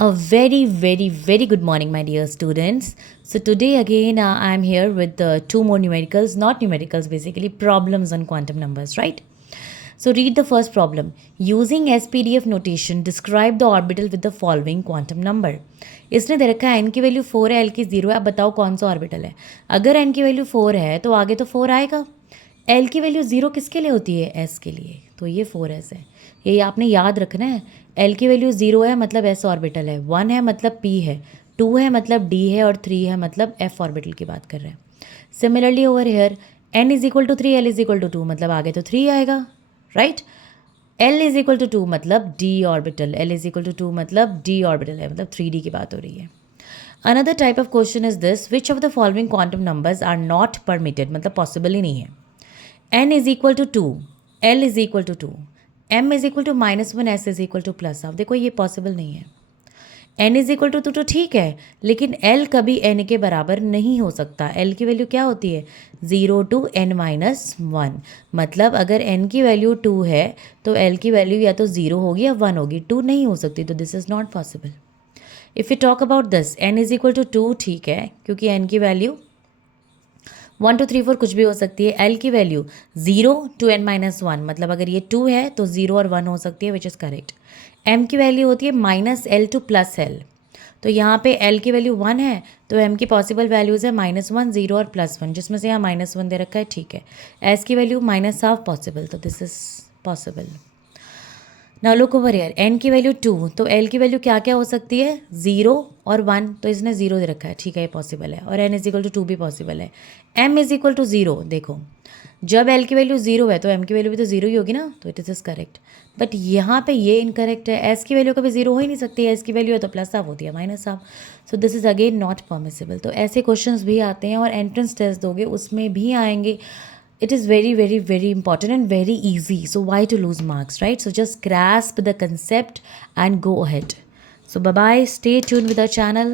A very, very, very good morning, my dear students. So, today again, I am here with two more numericals, not numericals, basically problems on quantum numbers, right? So, read the first problem. Using SPDF notation, describe the orbital with the following quantum number. इसने दे रखा है n की value 4 है, l की 0 है. अब बताओ कौन सा ऑर्बिटल है. अगर n की वैल्यू 4 है तो आगे तो 4 आएगा. l की वैल्यू 0 किसके लिए होती है? s के लिए. तो ये 4s है. ये आपने याद रखना है. l की वैल्यू 0 है मतलब s ऑर्बिटल है, 1 है मतलब p है, 2 है मतलब d है और 3 है मतलब f ऑर्बिटल की बात कर रहे हैं. Similarly over here n is equal to 3, l is equal to 2 मतलब आगे तो 3 आएगा, right. l is equal to 2 मतलब d orbital, l is equal to 2 मतलब d ऑर्बिटल है, मतलब 3d की बात हो रही है. Another type of question is this, which of the following quantum numbers are not permitted, मतलब पॉसिबल ही नहीं है. n is equal to 2, l is equal to 2, m is equal to -1, s is equal to plus. आप देखो ये possible नहीं है. n is equal to 2 तो ठीक है, लेकिन l कभी n के बराबर नहीं हो सकता. l की वैल्यू क्या होती है? 0 to n-1. मतलब अगर n की वैल्यू 2 है तो l की वैल्यू या तो 0 होगी या 1 होगी. 2 नहीं हो सकती, तो this is not possible. If you talk about this, n is equal to 2 ठीक है, क्योंकि n की वैल्यू 1 2 3 4 कुछ भी हो सकती है. l की वैल्यू 0 to n-1, मतलब अगर ये 2 है तो 0 और 1 हो सकती है, विच इज़ करेक्ट. m की वैल्यू होती है -l to +l. तो यहाँ पे l की वैल्यू 1 है तो m की पॉसिबल वैल्यूज़ है -1, 0 और +1, जिसमें से यहाँ -1 दे रखा है, ठीक है. s की वैल्यू -12 पॉसिबल, तो this is possible. Now look over here, n की वैल्यू 2, तो l की वैल्यू क्या क्या हो सकती है? 0 और 1, तो इसने 0 दे रखा है, ठीक है, ये पॉसिबल है. और n इज इक्वल टू 2 भी पॉसिबल है. m इज इक्वल टू 0, देखो जब l की वैल्यू 0 है तो m की वैल्यू भी तो 0 ही होगी ना, तो इट इज़ करेक्ट. बट यहाँ पे ये इनकरेक्ट है. s की वैल्यू कभी 0 हो ही नहीं सकती है. s की वैल्यू है तो प्लस हाफ होती है minus half. So this is again not permissible. तो ऐसे क्वेश्चंस भी आते हैं और एंट्रेंस टेस्ट दोगे उसमें भी आएंगे. It is very, very, very important and very easy. So why to lose marks, right? So just grasp the concept and go ahead. So bye bye. Stay tuned with our channel.